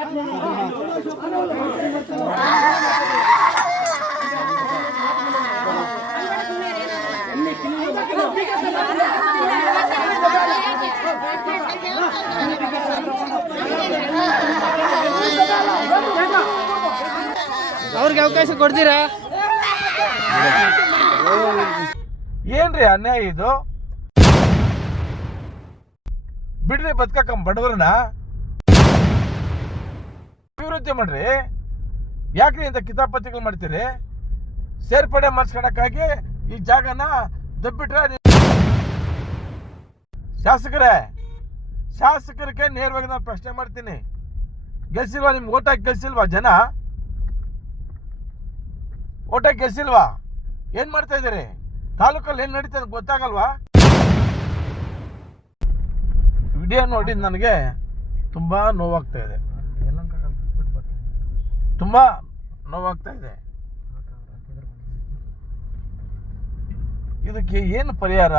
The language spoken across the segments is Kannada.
ಅವ್ರಿಗೆ ಅವಕಾಶ ಕೊಡ್ತೀರಾ? ಏನ್ರಿ ಅನ್ಯಾಯ ಇದು? ಬಿಡ್ರಿ ಬದುಕಕ್ಕ ಬಡವರನ್ನ, ಅಭಿವೃದ್ಧಿ ಮಾಡ್ರಿ. ಯಾಕ್ರಿ ಇಂಥ ಕಿತಾಪತಿಗಳು ಮಾಡ್ತೀರಿ? ಸೇರ್ಪಡೆ ಮಾಡಿಸ್ಕೊಳಕ್ಕಾಗಿ ಈ ಜಾಗನ ದಬ್ಬಿಟ್ರೆ ಶಾಸಕರಿಗೆ ನೇರವಾಗಿ ನಾನು ಪ್ರಶ್ನೆ ಮಾಡ್ತೀನಿ. ಗೆಲ್ಸಿಲ್ವಾ? ನಿಮ್ಗೆ ಓಟ್ ಹಾಕಿ ಗೆಲ್ಸಿಲ್ವಾ ಜನ? ಓಟ್ ಹಾಕಿ ಗೆಲ್ಸಿಲ್ವಾ? ಏನ್ ಮಾಡ್ತಾ ಇದ್ದೀರಿ? ತಾಲೂಕಲ್ಲಿ ಏನ್ ನಡೀತದೆ ಗೊತ್ತಾಗಲ್ವಾ? ವಿಡಿಯೋ ನೋಡಿ ನನಗೆ ತುಂಬಾ ನೋವಾಗ್ತಾ ಇದೆ, ತುಂಬಾ ನೋವಾಗ್ತಾ ಇದೆ. ಇದಕ್ಕೆ ಏನು ಪರಿಹಾರ?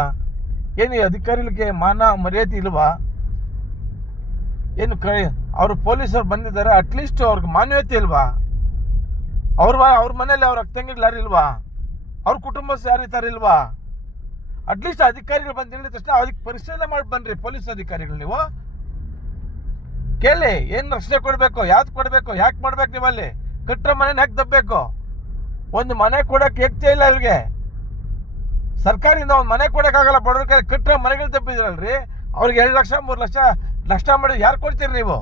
ಏನು ಈ ಅಧಿಕಾರಿಗಳಿಗೆ ಮಾನ ಮರ್ಯಾದೆ ಇಲ್ವಾ? ಏನು ಅವರು ಪೊಲೀಸರು ಬಂದಿದ್ದಾರೆ, ಅಟ್ಲೀಸ್ಟ್ ಅವ್ರಿಗೆ ಮಾನವೀಯತೆ ಇಲ್ವಾ? ಅವ್ರ ಮನೇಲಿ ಅವ್ರ ಅಕ್ಕಂಗಿಗಳು ಯಾರು ಇಲ್ವಾ? ಅವ್ರ ಕುಟುಂಬಸ್ಥರು ಯಾರು ಇರ್ತಾರೆ ಇಲ್ವಾ? ಅಟ್ಲೀಸ್ಟ್ ಅಧಿಕಾರಿಗಳು ಬಂದು ಹೇಳಿದ ತಕ್ಷಣ ಅದಕ್ಕೆ ಪರಿಶೀಲನೆ ಮಾಡಿ ಬನ್ರಿ. ಪೊಲೀಸ್ ಅಧಿಕಾರಿಗಳು ನೀವು ಕೇಳಿ, ಏನ್ ರಕ್ಷಣೆ ಕೊಡ್ಬೇಕು, ಯಾವ್ದು ಕೊಡ್ಬೇಕು, ಯಾಕೆ ಮಾಡ್ಬೇಕು? ನೀವು ಅಲ್ಲಿ ಕಟ್ಟರ ಮನೆ ಯಾಕೆ ದಬ್ಬೇಕು? ಒಂದು ಮನೆ ಕೊಡಕ್ಕೆ ಹೆಕ್ತೇ ಇಲ್ಲ ಇವ್ರಿಗೆ. ಸರ್ಕಾರದಿಂದ ಒಂದು ಮನೆ ಕೊಡಕ್ಕಾಗಲ್ಲ ಬಡವ್ರಿಗೆ, ಕಟ್ಟರ ಮನೆಗಳು ದಬ್ಬಿದ್ರಲ್ರಿ. ಅವ್ರಿಗೆ 2 ಲಕ್ಷ 3 ಲಕ್ಷ ನಷ್ಟ ಮಾಡಿ ಯಾರು ಕೊಡ್ತೀರಿ ನೀವು?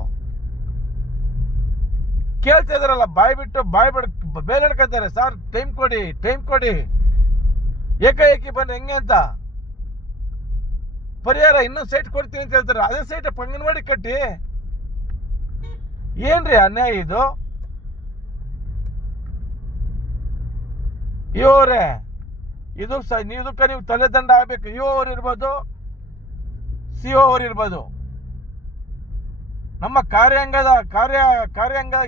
ಕೇಳ್ತಾ ಇದಾರಲ್ಲ, ಬಾಯ್ ಬಿಟ್ಟು ಬೇರೆ ಹೇಳ್ಕೊಂತಾರೆ, ಸರ್ ಟೈಮ್ ಕೊಡಿ, ಏಕಾಏಕಿ ಬನ್ನಿ ಹೆಂಗೆ ಅಂತ. ಪರಿಹಾರ ಇನ್ನೂ ಸೈಟ್ ಕೊಡ್ತೀನಿ ಅಂತ ಹೇಳ್ತಾರೆ. ಅದೇ ಸೈಟ್ ಅಂಗನವಾಡಿ ಕಟ್ಟಿ. ಏನ್ರಿ ಅನ್ಯಾಯ ಇದು? ಇವರೇ ಇದಕ್ಕೆ ನೀವು ತಲೆದಂಡ ಆಗ್ಬೇಕು. ಇಒ ಅವ್ರು ಇರ್ಬೋದು, ಸಿಒ ಅವ್ರು ಇರ್ಬೋದು. ನಮ್ಮ ಕಾರ್ಯಾಂಗ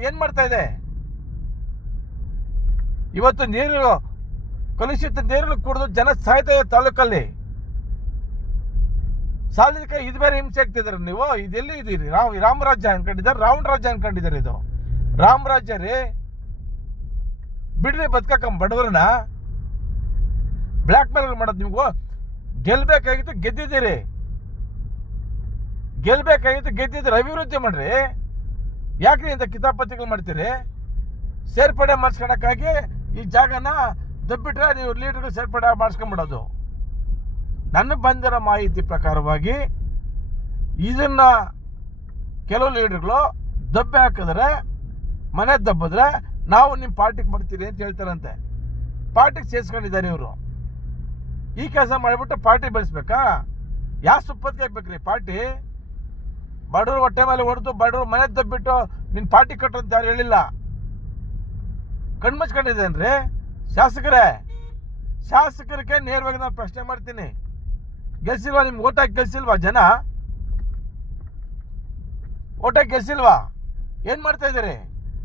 ಏನ್ ಮಾಡ್ತಾ ಇದೆ? ಇವತ್ತು ನೀರು ಕಲುಷಿತ ನೀರು ಕುಡಿದು ಜನ ಸಾಯ್ತಾ ಇದೆ ತಾಲೂಕಲ್ಲಿ. ಸಾಲಿದಕ್ಕೆ ಇದು ಬೇರೆ ಹಿಂಸೆ ಆಗ್ತಿದಾರೆ ನೀವು. ಇದೆಲ್ಲಿ ಇದೀರಿ? ರಾಮರಾಜ್ಯ ಅನ್ಕೊಂಡಿದ್ದಾರೆ, ರಾವಣ ರಾಜ್ಯ ಅನ್ಕೊಂಡಿದ್ದಾರೆ. ಇದು ರಾಮರಾಜ್ಯ ರೀ. ಬಿಡ್ರಿ ಬದುಕಕ್ಕ ಬಡವರನ್ನ. ಬ್ಲ್ಯಾಕ್ ಮೇಲ್ ಮಾಡೋದು ನಿಮ್ಗೂ ಗೆಲ್ಬೇಕಾಗಿತ್ತು, ಗೆದ್ದಿದ್ದೀರಿ. ಅಭಿವೃದ್ಧಿ ಮಾಡ್ರಿ. ಯಾಕ್ರಿ ಇಂಥ ಕಿತಾಪತಿಗಳು ಮಾಡ್ತೀರಿ? ಸೇರ್ಪಡೆ ಮಾಡಿಸ್ಕೊಳಕ್ಕಾಗಿ ಈ ಜಾಗನ ದಬ್ಬಿಟ್ರೆ ನೀವು ಲೀಡರ್ಗಳು ಸೇರ್ಪಡೆ ಮಾಡಿಸ್ಕೊಂಡ್ಬಿಡೋದು. ನನಗೆ ಬಂದಿರೋ ಮಾಹಿತಿ ಪ್ರಕಾರವಾಗಿ ಇದನ್ನ ಕೆಲವು ಲೀಡರ್ಗಳು ದಬ್ಬೆ ಹಾಕಿದ್ರೆ, ಮನೆ ದಬ್ಬಿದ್ರೆ ನಾವು ನಿಮ್ಮ ಪಾರ್ಟಿಗೆ ಬರ್ತೀರಿ ಅಂತ ಹೇಳ್ತಾರಂತೆ. ಪಾರ್ಟಿಗೆ ಸೇರಿಸ್ಕೊಂಡಿದ್ದಾರೆ ಇವರು. ಈ ಕೆಲಸ ಮಾಡಿಬಿಟ್ಟು ಪಾರ್ಟಿ ಬೆಳೆಸ್ಬೇಕಾ? ಯಾವ ಸುಪ್ಪತ್ತಿಗೆ ಹಾಕ್ಬೇಕ್ರಿ ಪಾರ್ಟಿ? ಬಡವ್ರು ಹೊಟ್ಟೆ ಮೇಲೆ ಹೊಡೆದು ಬಡವ್ರು ಮನೆ ದಬ್ಬಿಟ್ಟು ನಿನ್ನ ಪಾರ್ಟಿ ಕಟ್ಟು ಅಂತ ಯಾರು ಹೇಳಿಲ್ಲ. ಕಣ್ಮಚ್ಕೊಂಡಿದ್ದೇನ್ರಿ? ಶಾಸಕರಿಗೆ ನೇರವಾಗಿ ನಾನು ಪ್ರಶ್ನೆ ಮಾಡ್ತೀನಿ. ಗೆಲ್ಸಿಲ್ವಾ? ನಿಮ್ಗೆ ಓಟ್ ಹಾಕಿ ಗೆಲ್ಸಿಲ್ವಾ ಜನ? ಓಟ್ ಹಾಕಿ ಗೆಲ್ಸಿಲ್ವಾ? ಏನ್ ಮಾಡ್ತಾ ಇದ್ದೀರಿ?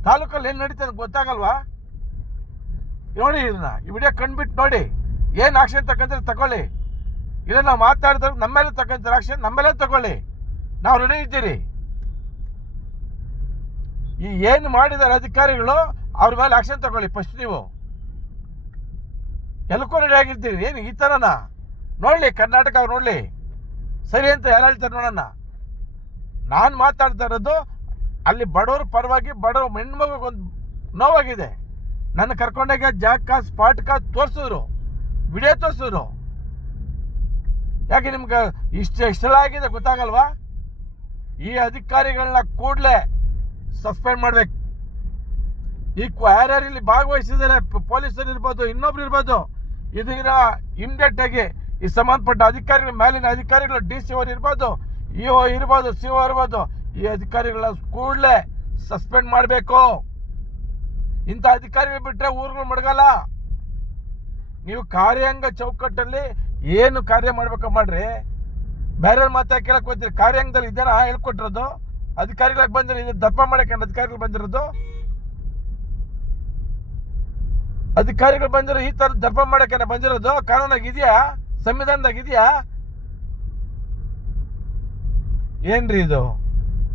ತಾಲೂಕಲ್ಲಿ ಏನ್ ನಡೀತದೆ ಗೊತ್ತಾಗಲ್ವಾ? ನೋಡಿ, ಇದನ್ನ ಈ ವಿಡಿಯೋ ಕಂಡ್ಬಿಟ್ಟು ನೋಡಿ. ಏನ್ ಆಕ್ಷನ್ ತಗೊಂಡ್ರೆ ತಗೊಳ್ಳಿ. ಇಲ್ಲ ನಾವು ಮಾತಾಡಿದ್ರೆ ನಮ್ಮೇಲೆ ತಗೊಂತಾರೆ ಆಕ್ಷನ್, ನಮ್ಮೇಲೆ ತಗೊಳ್ಳಿ. ನಾವು ರೆಡಿ ಇದ್ದೀರಿ. ಈ ಏನು ಮಾಡಿದಾರೆ ಅಧಿಕಾರಿಗಳು ಅವ್ರ ಮೇಲೆ ಆಕ್ಷನ್ ತಗೊಳ್ಳಿ ಫಸ್ಟ್. ನೀವು ಎಲ್ಲಕ್ಕೂ ರೆಡಿ ಆಗಿರ್ತೀರಿ. ಏನು ಈ ಥರನಾ? ನೋಡಲಿ ಕರ್ನಾಟಕ ಅವ್ರು ನೋಡಲಿ ಸರಿ ಅಂತ ಯಾರು ಹೇಳ್ತಾರೆ ನೋಡೋಣ. ನಾನು ಮಾತಾಡ್ತಾ ಇರೋದು ಅಲ್ಲಿ ಬಡವ್ರ ಪರವಾಗಿ. ಬಡವ್ರ ಹೆಣ್ಮಗೊಂದು ನೋವಾಗಿದೆ. ನನ್ನ ಕರ್ಕೊಂಡಾಗ ಜಾಗ ಸ್ಪಾಟ್ ತೋರಿಸಿದ್ರು, ವಿಡಿಯೋ ತೋರಿಸಿದ್ರು. ಯಾಕೆ ನಿಮ್ಗೆ ಇಷ್ಟೆಲ್ಲ ಆಗಿದೆ ಗೊತ್ತಾಗಲ್ವಾ? ಈ ಅಧಿಕಾರಿಗಳನ್ನ ಕೂಡಲೇ ಸಸ್ಪೆಂಡ್ ಮಾಡ್ಬೇಕು. ಯಾರ್ಯಾರು ಇಲ್ಲಿ ಭಾಗವಹಿಸಿದ್ದಾರೆ, ಪೊಲೀಸರು ಇರ್ಬೋದು, ಇನ್ನೊಬ್ರು ಇರ್ಬೋದು, ಇದನ್ನ ಇಮಿಡಿಯೇಟ್ ಆಗಿ ಈ ಸಂಬಂಧಪಟ್ಟ ಅಧಿಕಾರಿಗಳ ಮೇಲಿನ ಅಧಿಕಾರಿಗಳು, DC ಅವರು ಇರ್ಬೋದು, ಇಒ ಇರ್ಬೋದು, ಸಿಒ ಇರ್ಬೋದು, ಈ ಅಧಿಕಾರಿಗಳ ಕೂಡಲೇ ಸಸ್ಪೆಂಡ್ ಮಾಡಬೇಕು. ಇಂಥ ಅಧಿಕಾರಿಗಳು ಬಿಟ್ರೆ ಊರುಗಳು ಮಡಗಲ್ಲ. ನೀವು ಕಾರ್ಯಾಂಗ ಚೌಕಟ್ಟಲ್ಲಿ ಏನು ಕಾರ್ಯ ಮಾಡ್ಬೇಕ ಮಾಡ್ರಿ. ಬೇರೆ ಮಾತಾ ಕೇಳಕ್ ಹೋಗ್ತೀರಿ. ಕಾರ್ಯಾಂಗದಲ್ಲಿ ಇದನ್ನ ಹೇಳ್ಕೊಟ್ಟಿರೋದು ಅಧಿಕಾರಿಗಳಿಗೆ ಬಂದಿರೋ, ಇದು ದಪ್ಪ ಮಾಡಕ್ಕೆ ಅಧಿಕಾರಿಗಳು ಬಂದಿರೋದು. ಅಧಿಕಾರಿಗಳು ಬಂದಿರೋ ಈ ತರ ದರ್ಪ ಮಾಡಕ್ಕೆ ಬಂದಿರೋದು. ಕಾನೂನಾಗ ಇದೆಯಾ? ಸಂವಿಧಾನದಾಗ ಇದೆಯಾ? ಏನ್ರಿ ಇದು?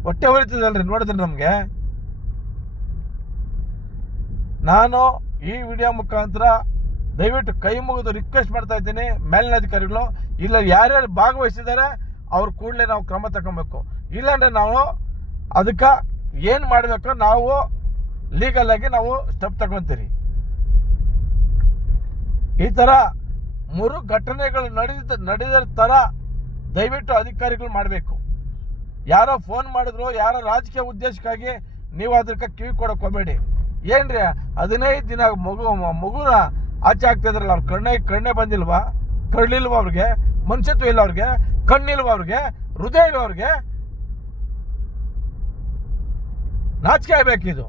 ಹೊಟ್ಟೆ ಹೊರಿತದಲ್ರಿ ನೋಡಿದ್ರೆ ನಮ್ಗೆ. ನಾನು ಈ ವಿಡಿಯೋ ಮುಖಾಂತರ ದಯವಿಟ್ಟು ಕೈ ಮುಗಿದು ರಿಕ್ವೆಸ್ಟ್ ಮಾಡ್ತಾ ಇದ್ದೀನಿ ಮೇಲಿನ ಅಧಿಕಾರಿಗಳು, ಇಲ್ಲ ಯಾರ್ಯಾರು ಭಾಗವಹಿಸಿದ್ದಾರೆ ಅವ್ರು ಕೂಡಲೇ ನಾವು ಕ್ರಮ ತಗೊಬೇಕು. ಇಲ್ಲಾಂದರೆ ನಾವು ಅದಕ್ಕೆ ಏನು ಮಾಡಬೇಕು ನಾವು ಲೀಗಲ್ ಆಗಿ ನಾವು ಸ್ಟೆಪ್ ತಗೊತೀರಿ. ಈ ಥರ 3 ಘಟನೆಗಳು ನಡೆದ ಥರ ದಯವಿಟ್ಟು ಅಧಿಕಾರಿಗಳು ಮಾಡಬೇಕು. ಯಾರೋ ಫೋನ್ ಮಾಡಿದ್ರು, ಯಾರೋ ರಾಜಕೀಯ ಉದ್ದೇಶಕ್ಕಾಗಿ ನೀವು ಅದಕ್ಕೆ ಕಿವಿ ಕೊಡೋಕೆ ಹೋಗಬೇಡಿ. ಏನ್ರಿ 15 ದಿನ ಮಗುನ ಆಚೆ ಆಗ್ತಿದ್ರಲ್ಲ, ಅವ್ರು ಕಣ್ಣೇ ಬಂದಿಲ್ವಾ? ಕಣ್ಣಿಲ್ವಾ ಅವ್ರಿಗೆ? ಮನುಷ್ಯತ್ವ ಇಲ್ಲ ಅವ್ರಿಗೆ? ಕಣ್ಣಿಲ್ವಾ ಅವ್ರಿಗೆ? ಹೃದಯ ಇಲ್ವಾ ಅವ್ರಿಗೆ? ನಾಚಿಕೆ ಆಗ್ಬೇಕಿದು.